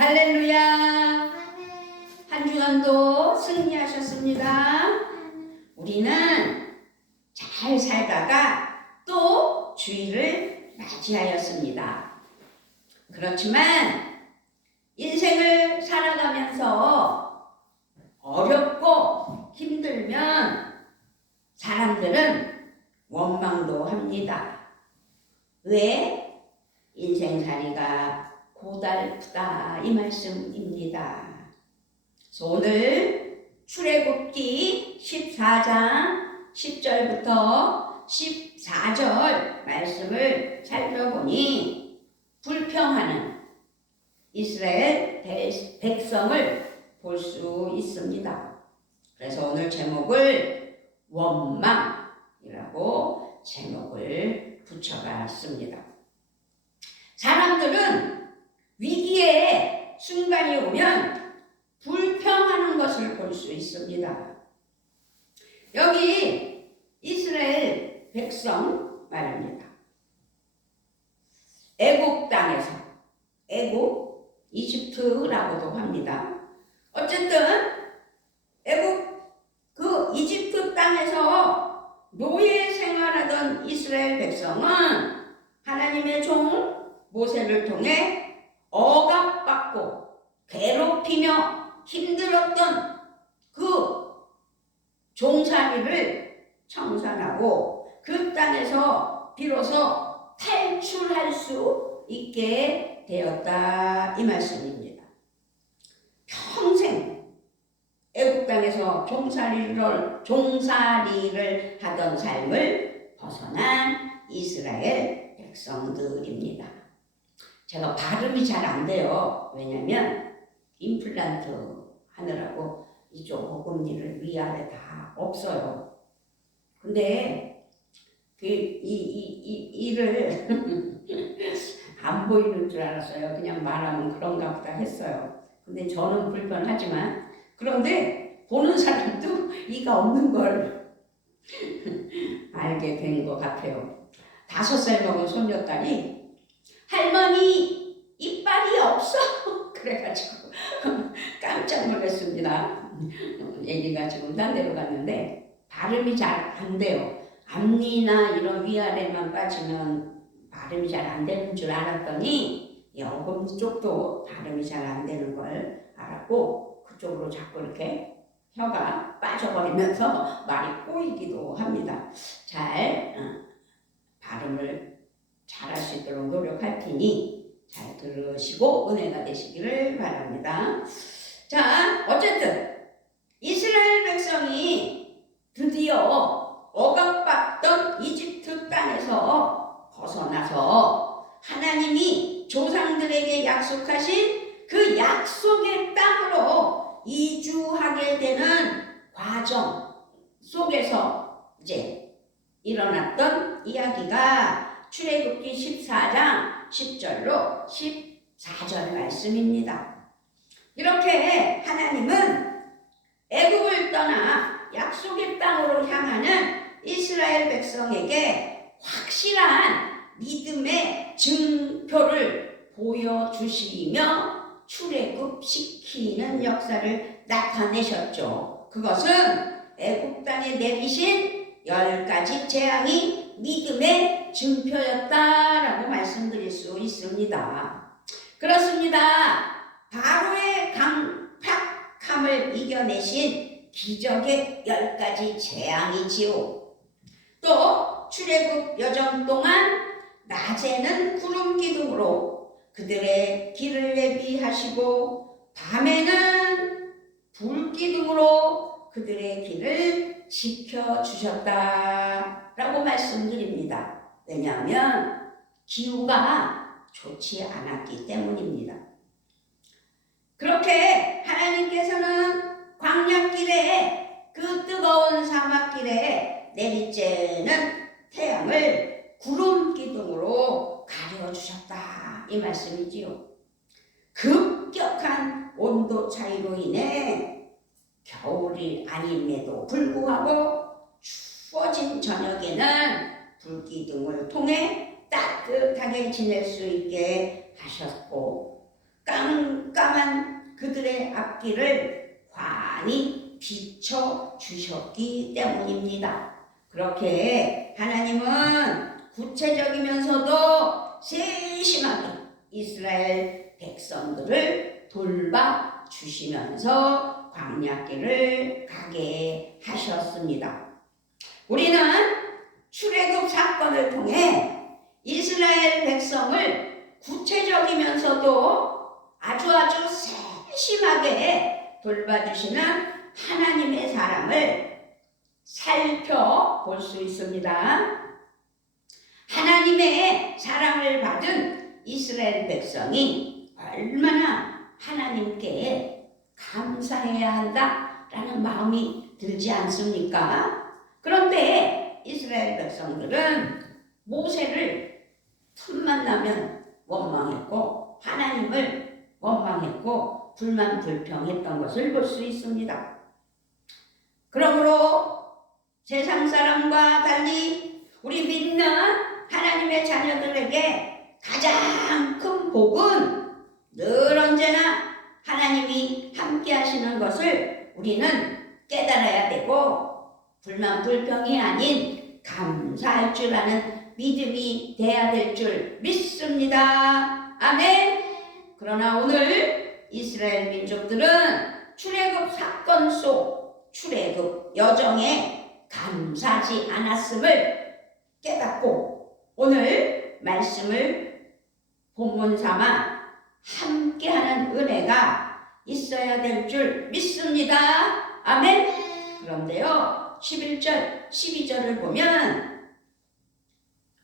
할렐루야. 한 주간도 승리하셨습니다. 우리는 잘 살다가 또 주일을 맞이하였습니다. 그렇지만 인생을 살아가면서 어렵고 힘들면 사람들은 원망도 합니다. 왜? 인생살이가 고달프다 이 말씀입니다. 그래서 오늘 출애굽기 14장 10절부터 14절 말씀을 살펴보니 불평하는 이스라엘 백성을 볼 수 있습니다. 그래서 오늘 제목을 원망이라고 제목을 붙여봤습니다. 사람들은 위기의 순간이 오면 불평하는 것을 볼 수 있습니다. 여기 이스라엘 백성 말입니다. 애국 땅에서, 애국, 이집트라고도 합니다. 어쨌든 애국 그 이집트 땅에서 노예 생활하던 이스라엘 백성은 하나님의 종 모세를 통해 억압받고 괴롭히며 힘들었던 그 종살이를 청산하고 그 땅에서 비로소 탈출할 수 있게 되었다 이 말씀입니다. 평생 애국 땅에서 종살이를 하던 삶을 벗어난 이스라엘 백성들입니다. 제가 발음이 잘 안 돼요. 왜냐면 임플란트 하느라고 이쪽 어금니를 위아래 다 없어요. 근데 이를 안 보이는 줄 알았어요. 그냥 말하면 그런가 보다 했어요. 근데 저는 불편하지만 그런데 보는 사람도 이가 없는 걸 알게 된 것 같아요. 5살 먹은 손녀딸이 할머니 이빨이 없어 그래가지고 깜짝 놀랐습니다. 얘기가 지금 딴 데로 갔는데 발음이 잘 안 돼요. 앞니나 이런 위아래만 빠지면 발음이 잘 안 되는 줄 알았더니 어금니 쪽도 발음이 잘 안 되는 걸 알았고 그쪽으로 자꾸 이렇게 혀가 빠져버리면서 말이 꼬이기도 합니다. 잘 발음을 잘할 수 있도록 노력할 테니 잘 들으시고 은혜가 되시기를 바랍니다. 자, 어쨌든 이스라엘 백성이 드디어 억압받던 이집트 땅에서 벗어나서 하나님이 조상들에게 약속하신 그 약속의 땅으로 이주하게 되는 과정 속에서 이제 일어났던 이야기가 출애굽기 14장 10절로 14절 말씀입니다. 이렇게 하나님은 애국을 떠나 약속의 땅으로 향하는 이스라엘 백성에게 확실한 믿음의 증표를 보여주시며 출애굽시키는 역사를 나타내셨죠. 그것은 애국 땅에 내리신 10가지 재앙이 믿음의 증표였다라고 말씀드릴 수 있습니다. 그렇습니다. 바로의 강팍함을 이겨내신 기적의 10가지 재앙이지요. 또 출애굽 여정 동안 낮에는 구름 기둥으로 그들의 길을 예비하시고 밤에는 불 기둥으로 그들의 길을 지켜주셨다라고 말씀드립니다. 왜냐하면 기후가 좋지 않았기 때문입니다. 그렇게 하나님께서는 광야길에 그 뜨거운 사막길에 내리쬐는 태양을 구름 기둥으로 가려주셨다 이 말씀이지요. 급격한 온도 차이로 인해 겨울이 아님에도 불구하고 추워진 저녁에는 불기둥을 통해 따뜻하게 지낼 수 있게 하셨고 깜깜한 그들의 앞길을 환히 비춰주셨기 때문입니다. 그렇게 하나님은 구체적이면서도 세심하게 이스라엘 백성들을 돌봐주시면서 광야길을 가게 하셨습니다. 우리는 출애굽 사건을 통해 이스라엘 백성을 구체적이면서도 아주 세심하게 돌봐주시는 하나님의 사랑을 살펴볼 수 있습니다. 하나님의 사랑을 받은 이스라엘 백성이 얼마나 하나님께 감사해야 한다라는 마음이 들지 않습니까? 그런데 이스라엘 백성들은 모세를 틈만 나면 원망했고 하나님을 원망했고 불만불평했던 것을 볼 수 있습니다. 그러므로 세상 사람과 달리 우리 믿는 하나님의 자녀들에게 가장 큰 복은 늘 언제나 하나님이 함께 하시는 것을 우리는 깨달아야 되고 불만불평이 아닌 감사할 줄 아는 믿음이 돼야 될 줄 믿습니다. 아멘. 그러나 오늘 이스라엘 민족들은 출애굽 사건 속 출애굽 여정에 감사하지 않았음을 깨닫고 오늘 말씀을 본문 삼아 함께하는 은혜가 있어야 될 줄 믿습니다. 아멘. 그런데요 11절 12절을 보면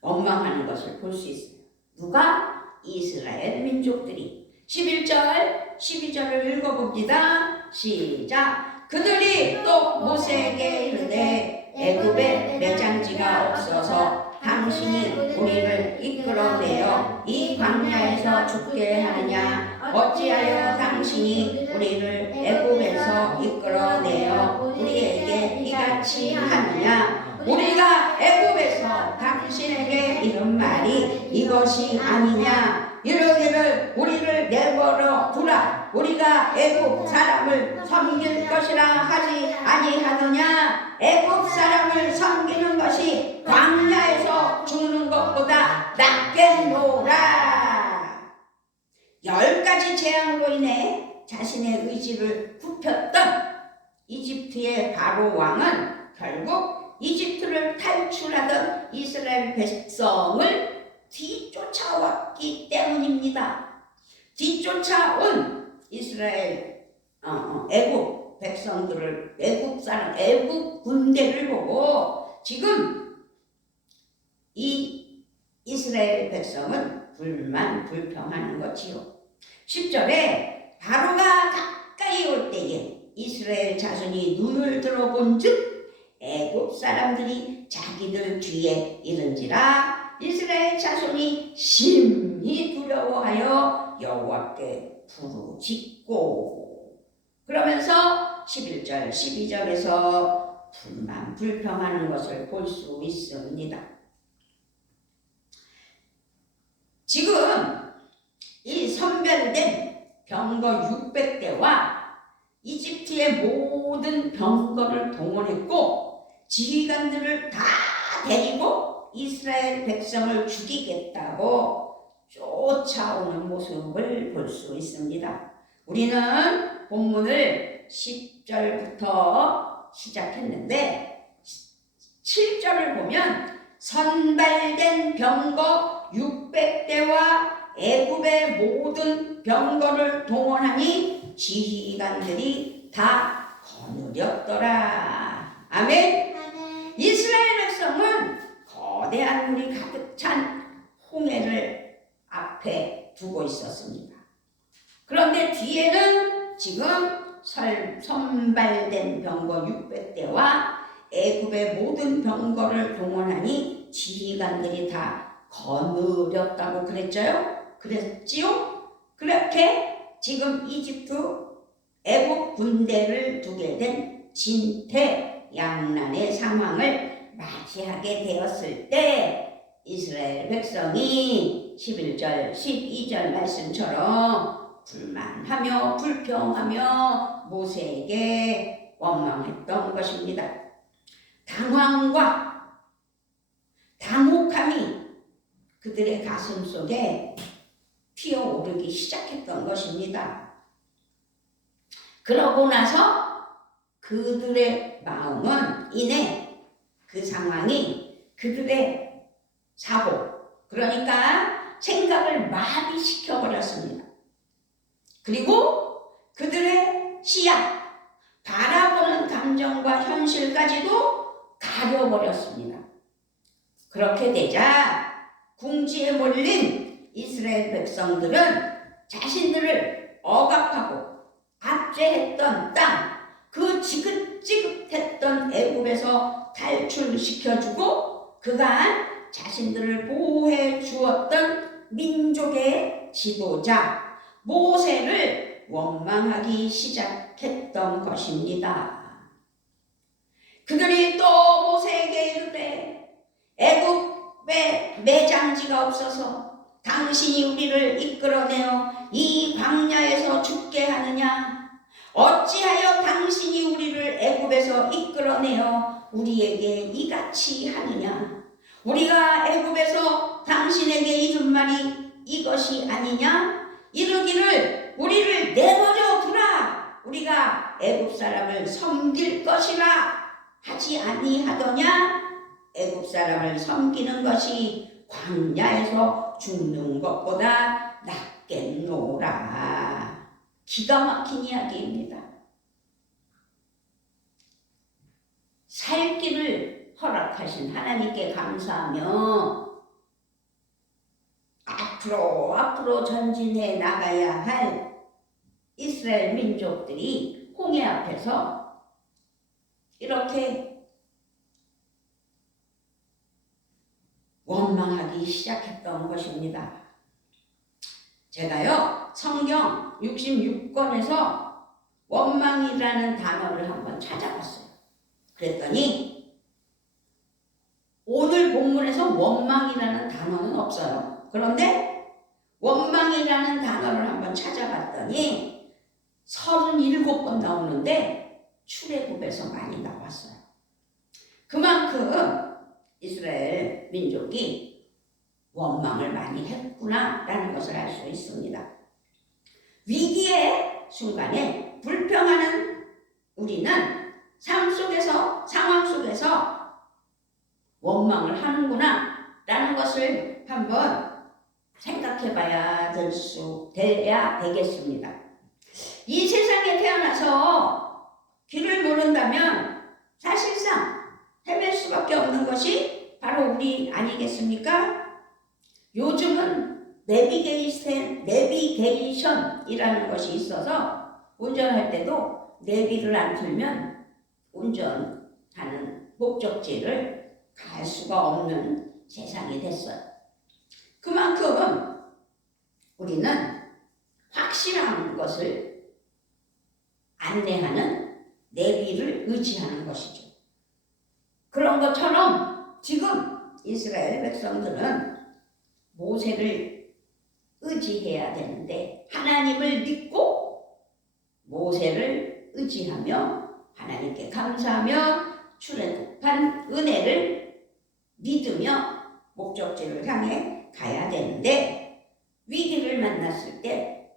원망하는 것을 볼 수 있어요. 누가? 이스라엘 민족들이. 11절 12절을 읽어봅니다. 시작. 그들이 또 모세에게 이르되 애굽에 매장지가 없어서 당신이 우리를 이끌어내어 이 광야에서 죽게 하느냐? 어찌하여 당신이 우리를 애굽에서 이끌어내어 우리에게 이같이 하느냐? 우리가 애굽에서 당신에게 이런 말이 이것이 아니냐? 이르기를 우리를 내버려 두라. 우리가 애굽 사람을 섬길 것이라 하지 아니하느냐? 애굽 사람을 섬기는 것이 광야에서 죽는 것보다 낫겠노라. 10가지 재앙으로 인해 자신의 의지를 굽혔던 이집트의 바로 왕은 결국 이집트를 탈출하던 이스라엘 백성을 뒤쫓아왔기 때문입니다. 뒤쫓아온 이스라엘 애굽 백성들을 애굽 군대를 보고 지금 이 이스라엘 백성은 불만불평하는 거지요. 10절에 바로가 가까이 올 때에 이스라엘 자손이 눈을 들어본즉 애굽 사람들이 자기들 뒤에 이른지라 이스라엘 자손이 심히 두려워하여 여호와께 부르짖고 그러면서 11절 12절에서 불만불평하는 것을 볼 수 있습니다. 지금 이 선별된 병거 600대와 이집트의 모든 병거를 동원했고 지휘관들을 다 데리고 이스라엘 백성을 죽이겠다고 쫓아오는 모습을 볼 수 있습니다. 우리는 본문을 10절부터 시작했는데 7절을 보면 선발된 병거 600대와 애굽의 모든 병거를 동원하니 지휘관들이 다 거느렸더라. 아멘. 이스라엘 백성은 거대한 물이 가득 찬 홍해를 앞에 두고 있었습니다. 그런데 뒤에는 지금 선발된 병거 600대와 애굽의 모든 병거를 동원하니 지휘관들이 다 거느렸다고 그랬지요? 그렇게 지금 이집트 애굽 군대를 두게 된 진퇴양난의 상황을 맞이하게 되었을 때 이스라엘 백성이 11절 12절 말씀처럼 불만하며 불평하며 모세에게 원망했던 것입니다. 당황과 당혹함이 그들의 가슴 속에 피어오르기 시작했던 것입니다. 그러고 나서 그들의 마음은 이내 그 상황이 그들의 사고, 그러니까 생각을 마비시켜 버렸습니다. 그리고 그들의 시야, 바라보는 감정과 현실까지도 가려버렸습니다. 그렇게 되자 궁지에 몰린 이스라엘 백성들은 자신들을 억압하고 압제했던 땅, 그 지긋지긋했던 애굽에서 탈출시켜주고 그간 자신들을 보호해 주었던 민족의 지도자 모세를 원망하기 시작했던 것입니다. 그들이 또 모세에게 이르되 애굽에 매장지가 없어서 당신이 우리를 이끌어내어 이 광야에서 죽게 하느냐? 어찌하여 당신이 우리를 애굽에서 이끌어내어 우리에게 이같이 하느냐? 우리가 애굽에서 당신에게 이른 말이 이것이 아니냐? 이르기를 우리를 내버려 두라. 우리가 애굽 사람을 섬길 것이라 하지 아니하더냐? 애굽 사람을 섬기는 것이 광야에서 죽는 것보다 낫겠노라. 기가 막힌 이야기입니다. 살 길을 허락하신 하나님께 감사하며 앞으로 전진해 나가야 할 이스라엘 민족들이 홍해 앞에서 이렇게 원망하기 시작했던 것입니다. 제가요, 성경 66권에서 원망이라는 단어를 한번 찾아봤어요. 그랬더니 오늘 본문에서 원망이라는 단어는 없어요. 그런데 원망이라는 단어를 한번 찾아봤더니 37번 나오는데 출애굽에서 많이 나왔어요. 그만큼 이스라엘 민족이 원망을 많이 했구나라는 것을 알 수 있습니다. 위기의 순간에 불평하는 우리는 삶 속에서, 상황 속에서 원망을 하는구나 라는 것을 한번 생각해 봐야 돼야 되겠습니다. 이 세상에 태어나서 길을 모른다면 사실상 헤맬 수밖에 없는 것이 바로 우리 아니겠습니까? 요즘은 내비게이션이라는 것이 있어서 운전할 때도 내비를 안 틀면 운전하는 목적지를 갈 수가 없는 세상이 됐어요. 그만큼 우리는 확실한 것을 안내하는 내비를 의지하는 것이죠. 그런 것처럼 지금 이스라엘 백성들은 모세를 의지해야 되는데 하나님을 믿고 모세를 의지하며 하나님께 감사하며 출애굽한 은혜를 믿으며 목적지를 향해 가야 되는데 위기를 만났을 때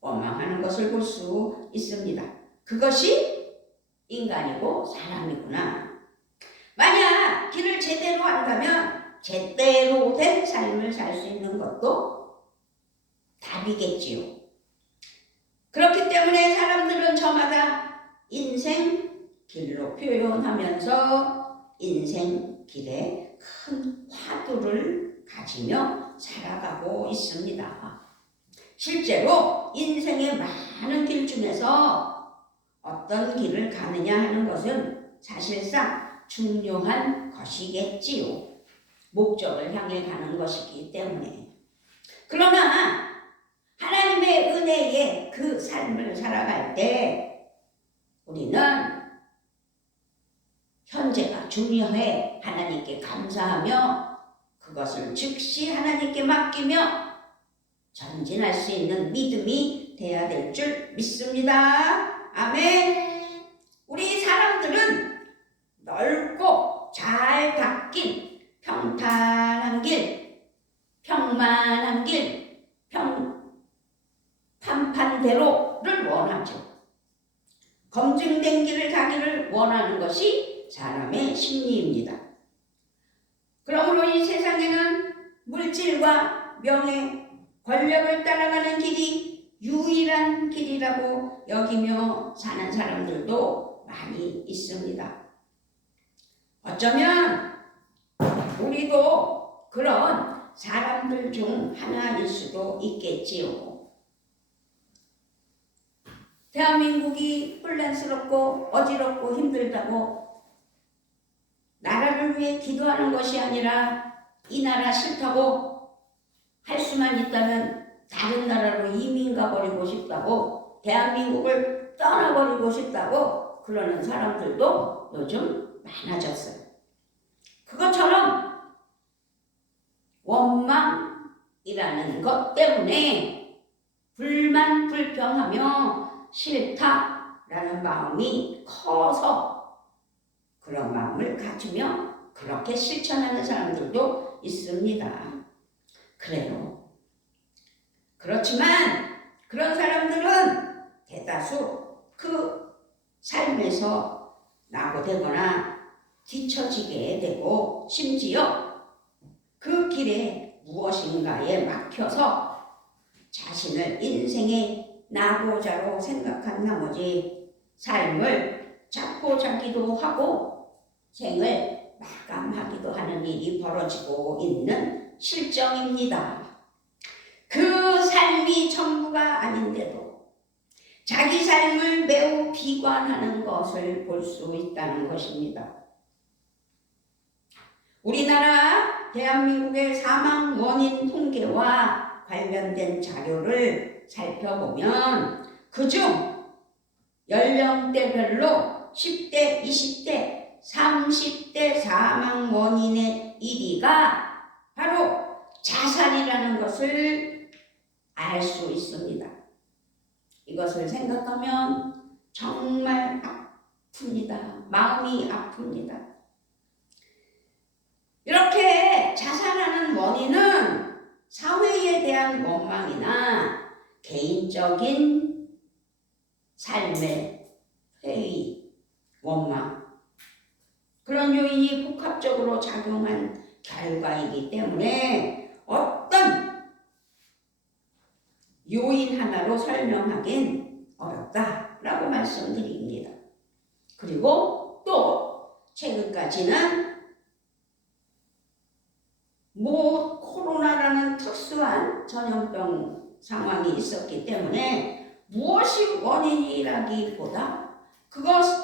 원망하는 것을 볼 수 있습니다. 그것이 인간이고 사람이구나. 만약 길을 제대로 한다면 제대로 된 삶을 살 수 있는 것도 답이겠지요. 그렇기 때문에 사람들은 저마다 인생 길로 표현하면서 인생 길에 큰 화두를 가지며 살아가고 있습니다. 실제로 인생의 많은 길 중에서 어떤 길을 가느냐 하는 것은 사실상 중요한 것이겠지요. 목적을 향해 가는 것이기 때문에. 그러나 하나님의 은혜에 그 삶을 살아갈 때 우리는 현재가 중요해 하나님께 감사하며 그것을 즉시 하나님께 맡기며 전진할 수 있는 믿음이 돼야 될 줄 믿습니다. 아멘. 우리 사람들은 넓고 잘 닦인 평탄한 길, 평만한 길, 판판대로를 원하죠. 검증된 길을 가기를 원하는 것이 사람의 심리입니다. 그러므로 이 세상에는 물질과 명예, 권력을 따라가는 길이 유일한 길이라고 여기며 사는 사람들도 많이 있습니다. 어쩌면 우리도 그런 사람들 중 하나일 수도 있겠지요. 대한민국이 혼란스럽고 어지럽고 힘들다고 나라를 위해 기도하는 것이 아니라 이 나라 싫다고 할 수만 있다면 다른 나라로 이민 가버리고 싶다고, 대한민국을 떠나버리고 싶다고 그러는 사람들도 요즘 많아졌어요. 그것처럼 원망이라는 것 때문에 불만 불평하며 싫다라는 마음이 커서 그런 마음을 가지며 그렇게 실천하는 사람들도 있습니다. 그래요. 그렇지만 그런 사람들은 대다수 그 삶에서 낙오되거나 뒤처지게 되고 심지어 그 길에 무엇인가에 막혀서 자신을 인생의 낙오자로 생각한 나머지 삶을 자포자기도 하고 생을 마감하기도 하는 일이 벌어지고 있는 실정입니다. 그 삶이 전부가 아닌데도 자기 삶을 매우 비관하는 것을 볼 수 있다는 것입니다. 우리나라 대한민국의 사망 원인 통계와 관련된 자료를 살펴보면 그중 연령대별로 10대, 20대, 30대 사망 원인의 1위가 바로 자살이라는 것을 알 수 있습니다. 이것을 생각하면 정말 아픕니다. 마음이 아픕니다. 이렇게 자살하는 원인은 사회에 대한 원망이나 개인적인 삶의 회의, 원망, 그런 요인이 복합적으로 작용한 결과이기 때문에 어떤 요인 하나로 설명하긴 어렵다라고 말씀드립니다. 그리고 또 최근까지는 코로나라는 특수한 전염병 상황이 있었기 때문에 무엇이 원인이라기보다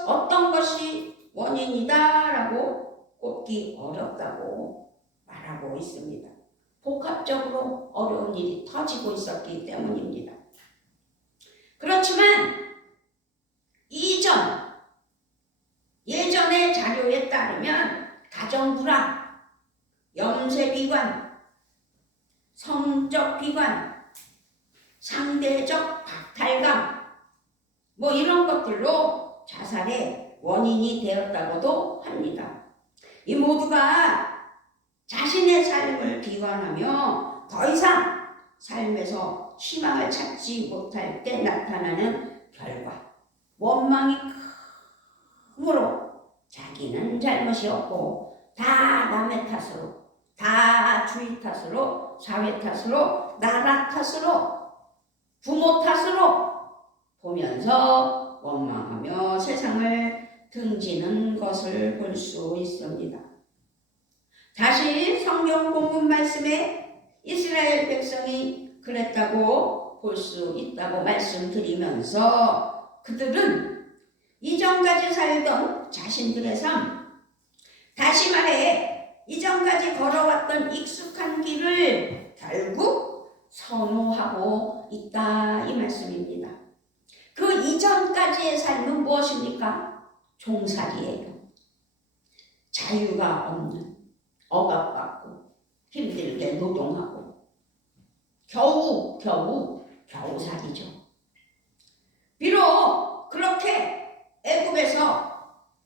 어떤 것이 원인이다라고 꼽기 어렵다고 말하고 있습니다. 복합적으로 어려운 일이 터지고 있었기 때문입니다. 그렇지만 예전의 자료에 따르면 가정불화, 염세비관, 성적 비관, 상대적 박탈감 이런 것들로 자살의 원인이 되었다고도 합니다. 이 모두가 자신의 삶을 비관하며 더 이상 삶에서 희망을 찾지 못할 때 나타나는 결과, 원망이 크므로 자기는 잘못이 없고 다 남의 탓으로, 다 주위 탓으로, 사회 탓으로, 나라 탓으로, 부모 탓으로 보면서 원망하며 세상을 등지는 것을 볼 수 있습니다. 다시 성경 본문 말씀에 이스라엘 백성이 그랬다고 볼 수 있다고 말씀드리면서 그들은 이전까지 살던 자신들의 삶, 다시 말해 이전까지 걸어왔던 익숙한 길을 결국 선호하고 있다 이 말씀입니다. 그 이전까지의 삶은 무엇입니까? 종살이예요. 자유가 없는, 억압받고 힘들게 노동하고 겨우 살이죠.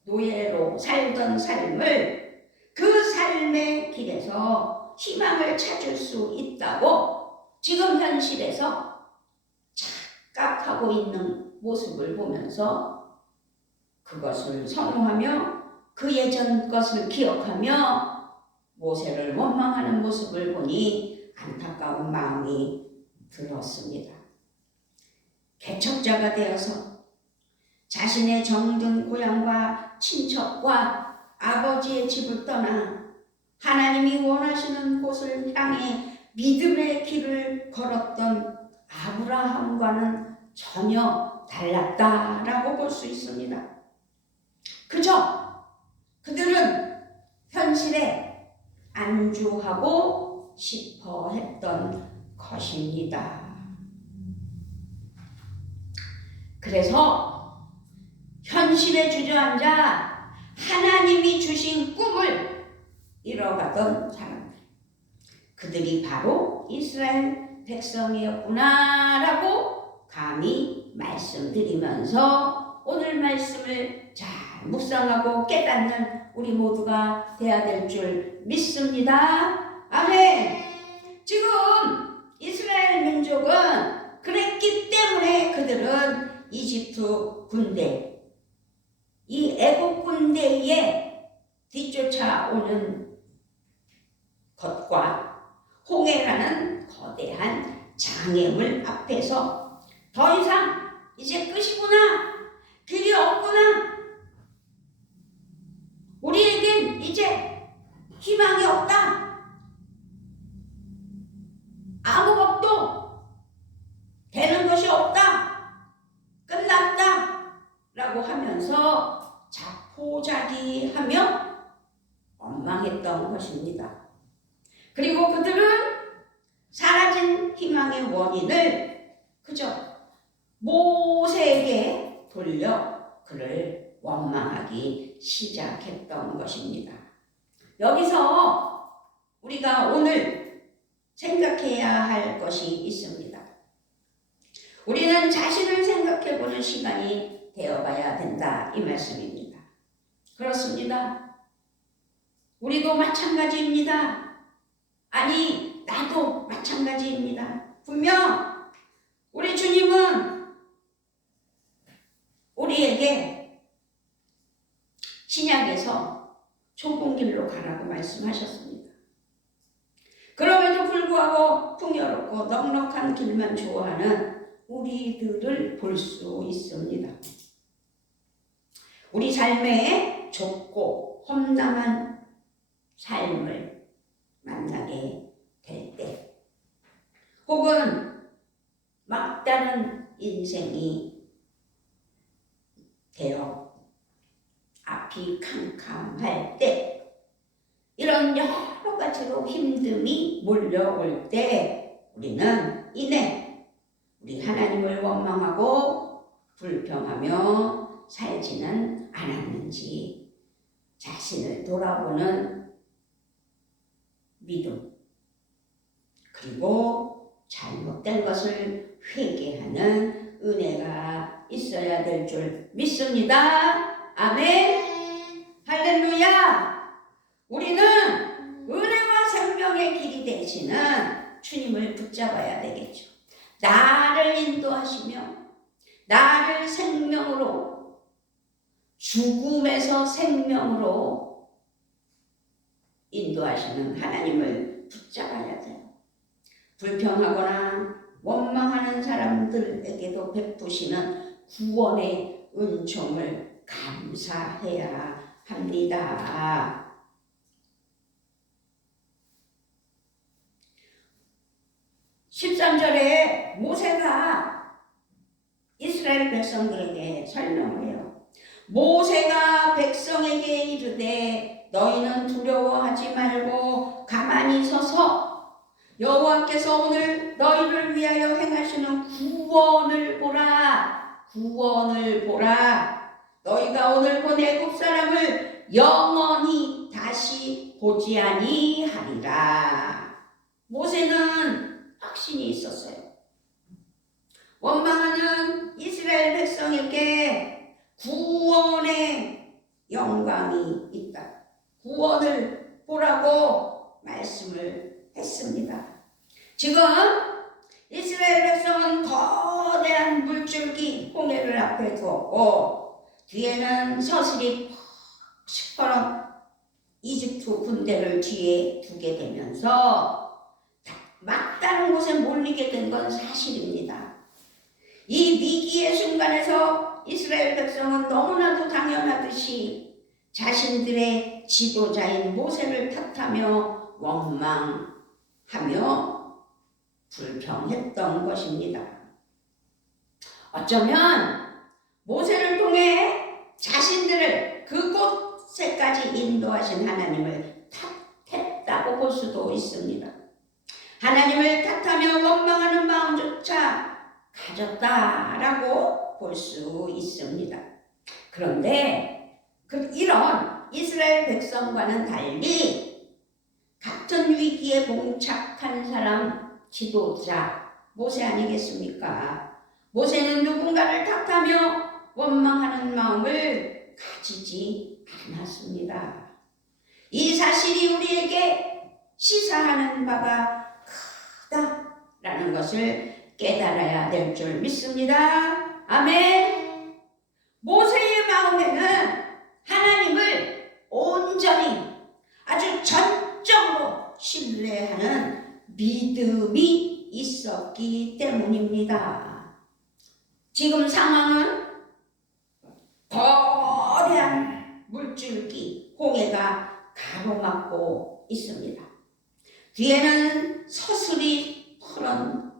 노예로 살던 삶을 그 삶의 길에서 희망을 찾을 수 있다고 지금 현실에서 착각하고 있는 모습을 보면서 그것을 선호하며 그 예전 것을 기억하며 모세를 원망하는 모습을 보니 안타까운 마음이 들었습니다. 개척자가 되어서 자신의 정든 고향과 친척과 아버지의 집을 떠나 하나님이 원하시는 곳을 향해 믿음의 길을 걸었던 아브라함과는 전혀 달랐다라고 볼 수 있습니다. 그저 그들은 현실에 안주하고 싶어 했던 것입니다. 그래서 현실에 주저앉아 하나님이 주신 꿈을 잃어가던 사람들, 그들이 바로 이스라엘 백성이었구나라고 감히 말씀드리면서 오늘 말씀을 잘 묵상하고 깨닫는 우리 모두가 되어야 될 줄 믿습니다. 아멘. 지금 이스라엘 민족은 그랬기 때문에 그들은 이집트 군대, 이 애국 군대에 뒤쫓아오는 것과 홍해라는 거대한 장애물 앞에서 더 이상 이제 끝이구나, 길이 없구나, 우리에겐 이제 희망이 없다, 아무것도 되는 것이 없다, 끝났다 라고 하면서 자포자기하며 원망했던 것입니다. 그리고 그들은 사라진 희망의 원인을 그저 모세에게 돌려 그를 원망하기 시작했던 것입니다. 여기서 우리가 오늘 생각해야 할 것이 있습니다. 우리는 자신을 생각해보는 시간이 되어가야 된다, 이 말씀입니다. 그렇습니다. 우리도 마찬가지입니다. 아니, 나도 마찬가지입니다. 분명 우리 주님은 우리에게 신약에서 좁은 길로 가라고 말씀하셨습니다. 그럼에도 불구하고 풍요롭고 넉넉한 길만 좋아하는 우리들을 볼 수 있습니다. 우리 삶에 좁고 험난한 삶을 만나게 될 때, 혹은 막다른 인생이 되어 앞이 캄캄할 때, 이런 여러 가지로 힘듦이 몰려올 때 우리는 이내 우리 하나님을 원망하고 불평하며 살지는 않았는지 자신을 돌아보는 믿음, 그리고 잘못된 것을 회개하는 은혜가 있어야 될 줄 믿습니다. 아멘. 할렐루야. 우리는 은혜와 생명의 길이 되시는 주님을 붙잡아야 되겠죠. 나를 인도하시며 나를 생명으로, 죽음에서 생명으로 인도하시는 하나님을 붙잡아야 돼요. 불평하거나 원망하는 사람들에게도 베푸시는 구원의 은총을 감사해야 합니다. (13절에) 모세가 이스라엘 백성들에게 설명을 해요. 모세가 백성에게 이르되 너희는 두려워하지 말고 가만히 서서 여호와께서 오늘 너희를 위하여 행하시는 구원을 보라. 구원을 보라. 너희가 오늘 본 애굽 사람을 영원히 다시 보지 아니하리라. 모세는 확신이 있었어요. 원망하는 이스라엘 백성에게 구원의 영광이 있다. 구원을 보라고 말씀을 했습니다. 지금 이스라엘 백성은 거대한 물줄기 홍해를 앞에 두었고 뒤에는 서슬이 시퍼런 이집트 군대를 뒤에 두게 되면서 막다른 곳에 몰리게 된 건 사실입니다. 이 위기의 순간에서 이스라엘 백성은 너무나도 당연하듯이 자신들의 지도자인 모세를 탓하며 원망하며 불평했던 것입니다. 어쩌면 모세를 통해 자신들을 그곳에까지 인도하신 하나님을 탓했다고 볼 수도 있습니다. 하나님을 탓하며 원망하는 마음조차 가졌다라고 볼 수 있습니다. 그런데 이런 이스라엘 백성과는 달리 같은 위기에 봉착한 사람 지도자 모세 아니겠습니까? 모세는 누군가를 탓하며 원망하는 마음을 가지지 않았습니다. 이 사실이 우리에게 시사하는 바가 크다라는 것을 깨달아야 될 줄 믿습니다. 아멘. 모세의 마음에는 하나님을 온전히 아주 전적으로 신뢰하는 믿음이 있었기 때문입니다. 지금 상황은 거대한 물줄기 홍해가 가로막고 있습니다. 뒤에는 서슬이 푸른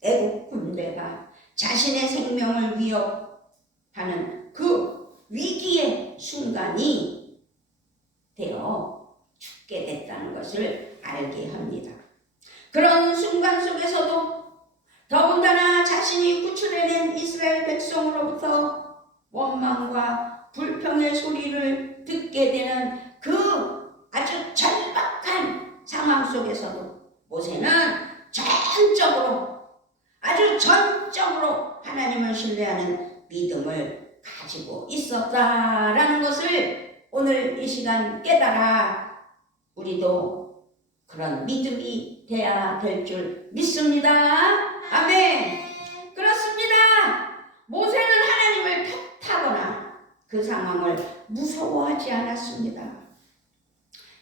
애국 군대가 자신의 생명을 위협하는 그 위기의 순간이 되어 죽게 됐다는 것을 알게 합니다. 그런 순간 속에서도 더군다나 자신이 구출해낸 이스라엘 백성으로부터 원망과 불평의 소리를 듣게 되는 그 아주 절박한 상황 속에서도 모세는 아주 전적으로 하나님을 신뢰하는 믿음을 가지고 있었다라는 것을 오늘 이 시간 깨달아 우리도 그런 믿음이 돼야 될 줄 믿습니다. 아멘. 그렇습니다. 모세는 하나님을 탓하거나 그 상황을 무서워하지 않았습니다.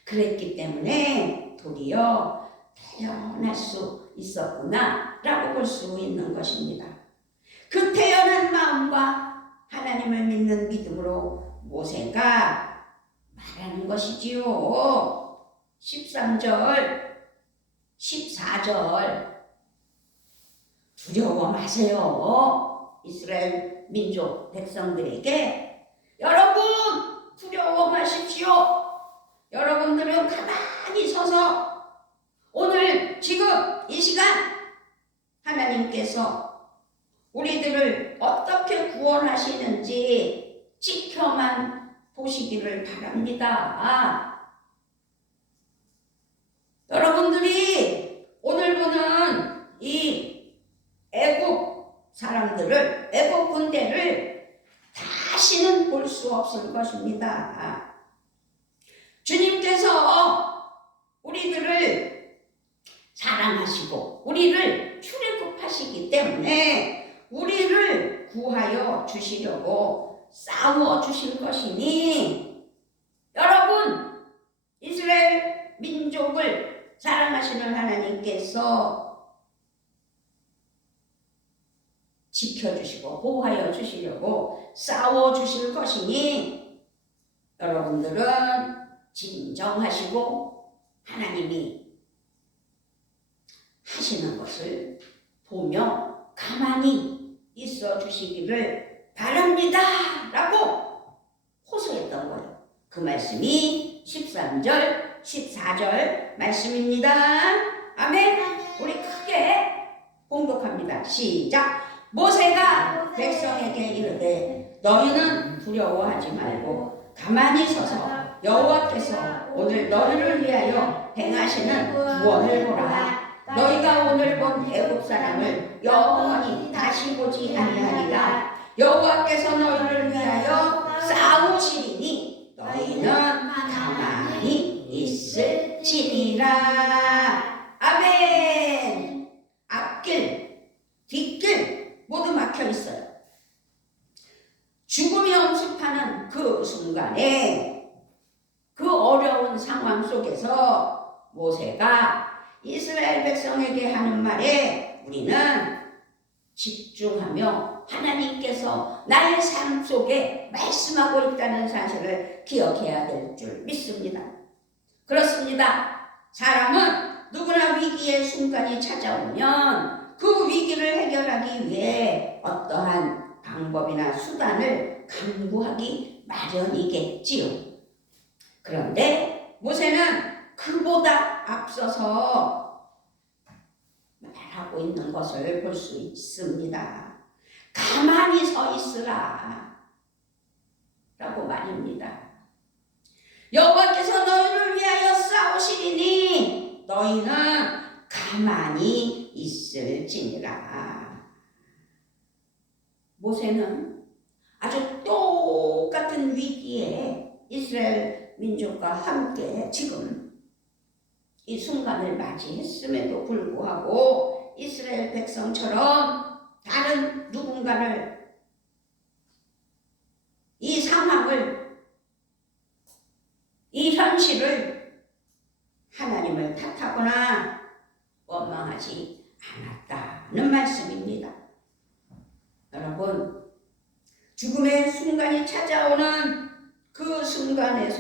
그랬기 때문에 도리어 태어날 수 있었구나 라고 볼 수 있는 것입니다. 그 태어난 마음과 하나님을 믿는 믿음으로 모세가 말하는 것이지요. 13절 14절 두려워 마세요. 이스라엘 민족 백성들에게 여러분 두려워 마십시오. 여러분들은 가만히 서서 오늘 지금 이 시간 하나님께서 우리들을 어떻게 구원하시는지 지켜만 보시기를 바랍니다. 여러분들이 오늘 보는 이 애국 사람들을, 애국 군대를 다시는 볼 수 없을 것입니다. 주님께서 우리들을 사랑하시고 우리를 출애굽하시기 때문에 우리를 구하여 주시려고 싸워 주실 것이니 여러분 이스라엘 민족을 사랑하시는 하나님께서 지켜주시고 보호하여 주시려고 싸워 주실 것이니 여러분들은 진정하시고 하나님이 하시는 것을 보며 가만히 있어 주시기를 바랍니다 라고 호소했던 거예요. 그 말씀이 13절 14절 말씀입니다. 아멘. 우리 크게 봉독합니다. 시작. 모세가 백성에게 이르되 너희는 두려워하지 말고 가만히 서서 여호와께서 오늘 너희를 위하여 행하시는 구원을 보라. 너희가 오늘 본 애국 사람을 영원히 다시 보지 아니하리라. 여호와께서 너희를 위하여 싸우시 순간에 그 어려운 상황 속에서 모세가 이스라엘 백성에게 하는 말에 우리는 집중하며 하나님께서 나의 삶 속에 말씀하고 있다는 사실을 기억해야 될 줄 믿습니다. 그렇습니다. 사람은 누구나 위기의 순간이 찾아오면 그 위기를 해결하기 위해 어떠한 방법이나 수단을 강구하기 마련이겠지요. 그런데 모세는 그보다 앞서서 말하고 있는 것을 볼 수 있습니다. 가만히 서 있으라 라고 말입니다. 여호와께서 너희를 위하여 싸우시리니 너희는 가만히 있을지니라. 모세는 아주 똑같은 위기에 이스라엘 민족과 함께 지금 이 순간을 맞이했음에도 불구하고 이스라엘 백성처럼 다른 누군가를 이 상황을, 이 현실을 하나님을 탓하거나 원망하지 않았다는 말씀입니다. 여러분, 죽음의 순간이 찾아오는 그 순간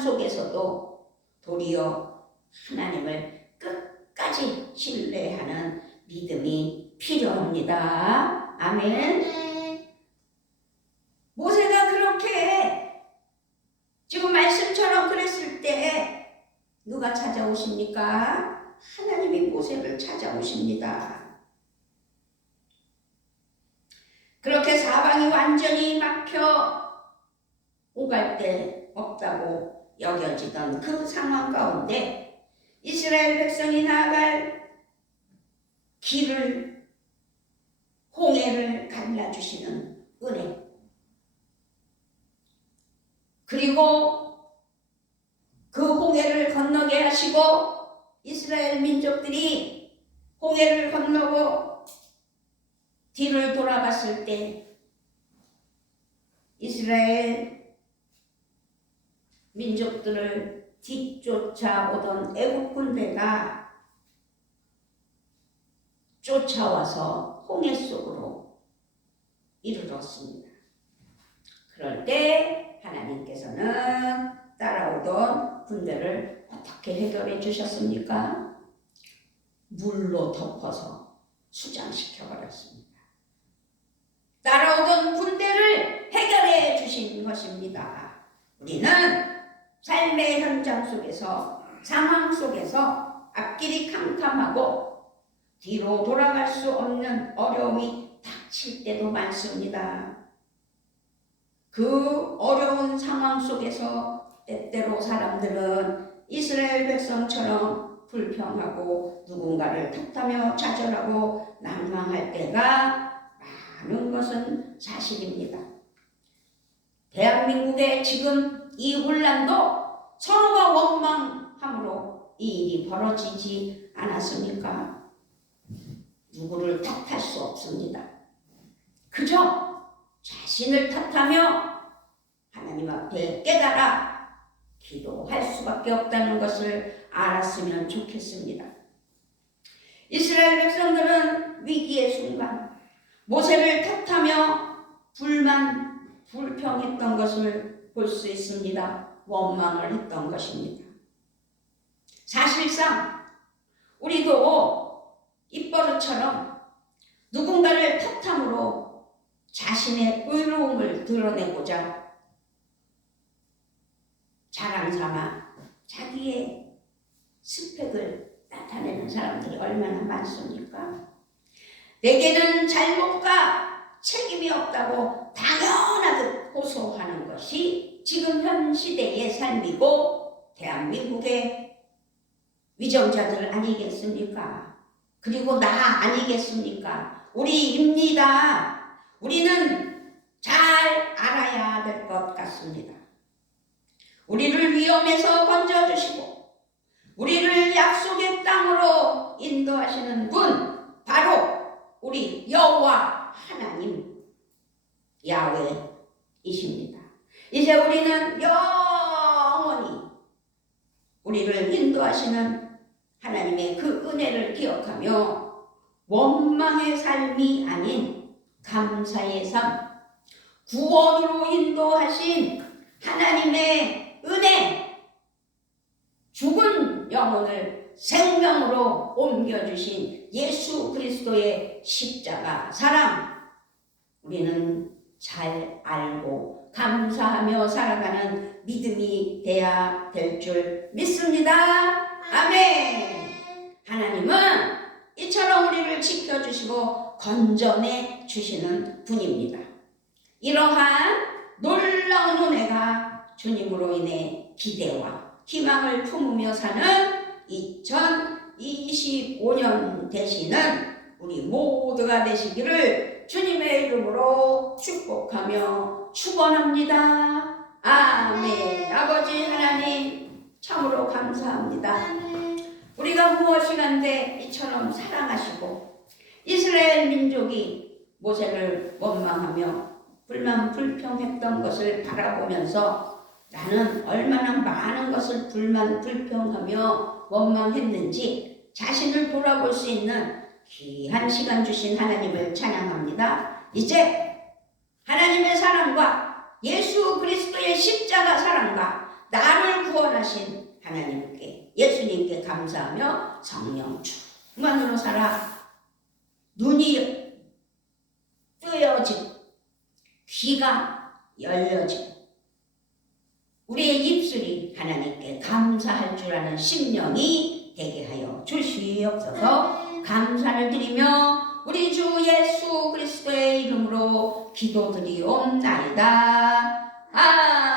속에서도 도리어 하나님을 끝까지 신뢰하는 믿음이 필요합니다. 아멘. 모세가 그렇게 지금 말씀처럼 그랬을 때 누가 찾아오십니까? 하나님이 모세를 찾아오십니다. 그렇게 사방이 완전히 막혀 오갈 데 없다고 여겨지던 그 상황 가운데 이스라엘 백성이 나아갈 길을, 홍해를 갈라주시는 은혜, 그리고 그 홍해를 건너게 하시고 이스라엘 민족들이 홍해를 건너고 뒤를 돌아봤을 때 이스라엘 민족들을 뒤쫓아오던 애국 군대가 쫓아와서 홍해 속으로 이르렀습니다. 그럴 때 하나님께서는 따라오던 군대를 어떻게 해결해 주셨습니까? 물로 덮어서 수장시켜 버렸습니다. 따라오던 군대를 해결해 주신 것입니다. 우리는 삶의 현장 속에서, 상황 속에서 앞길이 캄캄하고 뒤로 돌아갈 수 없는 어려움이 닥칠 때도 많습니다. 그 어려운 상황 속에서 때때로 사람들은 이스라엘 백성처럼 불평하고 누군가를 탓하며 좌절하고 낭망할 때가 많은 것은 사실입니다. 대한민국의 지금 이 혼란도 서로가 원망함으로 이 일이 벌어지지 않았습니까? 누구를 탓할 수 없습니다. 그저 자신을 탓하며 하나님 앞에 깨달아 기도할 수밖에 없다는 것을 알았으면 좋겠습니다. 이스라엘 백성들은 위기의 순간 모세를 탓하며 불평했던 것을 볼 수 있습니다. 원망을 했던 것입니다. 사실상 우리도 입버릇처럼 누군가를 탓함으로 자신의 의로움을 드러내고자 자랑삼아 자기의 스펙을 나타내는 사람들이 얼마나 많습니까? 내게는 잘못과 책임이 없다고 당연하듯 호소하는 것이 지금 현 시대의 삶이고 대한민국의 위정자들 아니겠습니까? 그리고 나 아니겠습니까? 우리입니다. 우리는 잘 알아야 될 것 같습니다. 우리를 위험에서 건져주시고 우리를 약속의 땅으로 인도하시는 분, 바로 우리 여호와 하나님 야훼이십니다. 이제 우리는 영원히 우리를 인도하시는 하나님의 그 은혜를 기억하며 원망의 삶이 아닌 감사의 삶, 구원으로 인도하신 하나님의 은혜, 죽은 영혼을 생명으로 옮겨주신 예수 그리스도의 십자가 사랑, 우리는 잘 알고 감사하며 살아가는 믿음이 돼야 될 줄 믿습니다. 아멘. 하나님은 이처럼 우리를 지켜주시고 건져내 주시는 분입니다. 이러한 놀라운 은혜가 주님으로 인해 기대와 희망을 품으며 사는 2025년 되시는 우리 모두가 되시기를 주님의 이름으로 축복하며 축원합니다. 아멘. 아버지 하나님 참으로 감사합니다. 우리가 무엇이간데 이처럼 사랑하시고 이스라엘 민족이 모세를 원망하며 불평했던 것을 바라보면서 나는 얼마나 많은 것을 불평하며 원망했는지 자신을 돌아볼 수 있는 귀한 시간 주신 하나님을 찬양합니다. 이제 하나님의 사랑과 예수 그리스도의 십자가 사랑과 나를 구원하신 하나님께, 예수님께 감사하며 성령 충만으로 살아 눈이 뜨여지고 귀가 열려지고 우리의 입술이 하나님께 감사할 줄 아는 심령이 되게 하여 주시옵소서. 감사를 드리며 우리 주 예수 그리스도의 이름으로 기도드리옵나이다. 아멘.